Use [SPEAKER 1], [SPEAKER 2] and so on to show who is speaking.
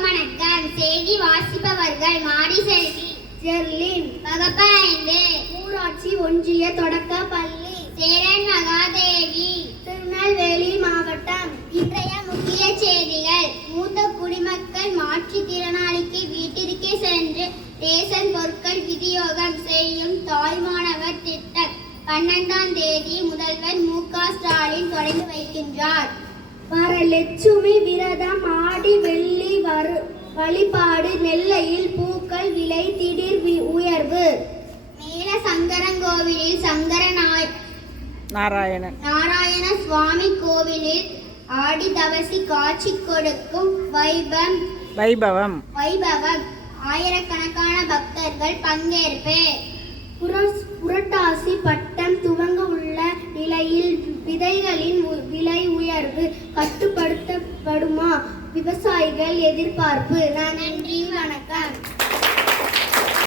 [SPEAKER 1] வணக்கம் செய்தி வாசிப்பவர்கள் மாடி செல்வி
[SPEAKER 2] ஜெர்லின்
[SPEAKER 1] வகுப்பைந்து
[SPEAKER 2] ஊராட்சி ஒன்றிய தொடக்க பள்ளி
[SPEAKER 1] சேரன் மகாதேவி.
[SPEAKER 2] திருநெல்வேலி மாவட்டம்.
[SPEAKER 1] இன்றைய முக்கிய செய்திகள். மூத்த குடிமக்கள் மாற்றுத்திறனாளிக்கு வீட்டிற்கே சென்று ரேஷன் பொருட்கள் விநியோகம் செய்யும் தாய்மானவர் திட்டம் பன்னெண்டாம் தேதி முதல்வர் மு க ஸ்டாலின் தொடங்கி வைக்கின்றார்.
[SPEAKER 2] வரலட்சுமி விரதம் ஆடி வெள்ளி வரு வழிபாடு நெல்லையில் பூக்கள் விலை திடீர் உயர்வு.
[SPEAKER 1] மேல சங்கரங்கோவிலில் சங்கரநாய்
[SPEAKER 3] நாராயணன்.
[SPEAKER 1] நாராயண சுவாமி கோவிலில் ஆடி தவசி காட்சி கொடுக்கும் வைபம்.
[SPEAKER 3] வைபவம்.
[SPEAKER 1] வைபவம். ஆயிரக்கணக்கான பக்தர்கள் பங்கேற்பு.
[SPEAKER 2] புரட்டாசி பட்டம் துவங்க உள்ள நிலையில் விதைகளின் விலை உயர்வு கட்டுப்படுத்தப்படுமா? விவசாயிகள் எதிர்பார்ப்பு. நன்றி வணக்கம்.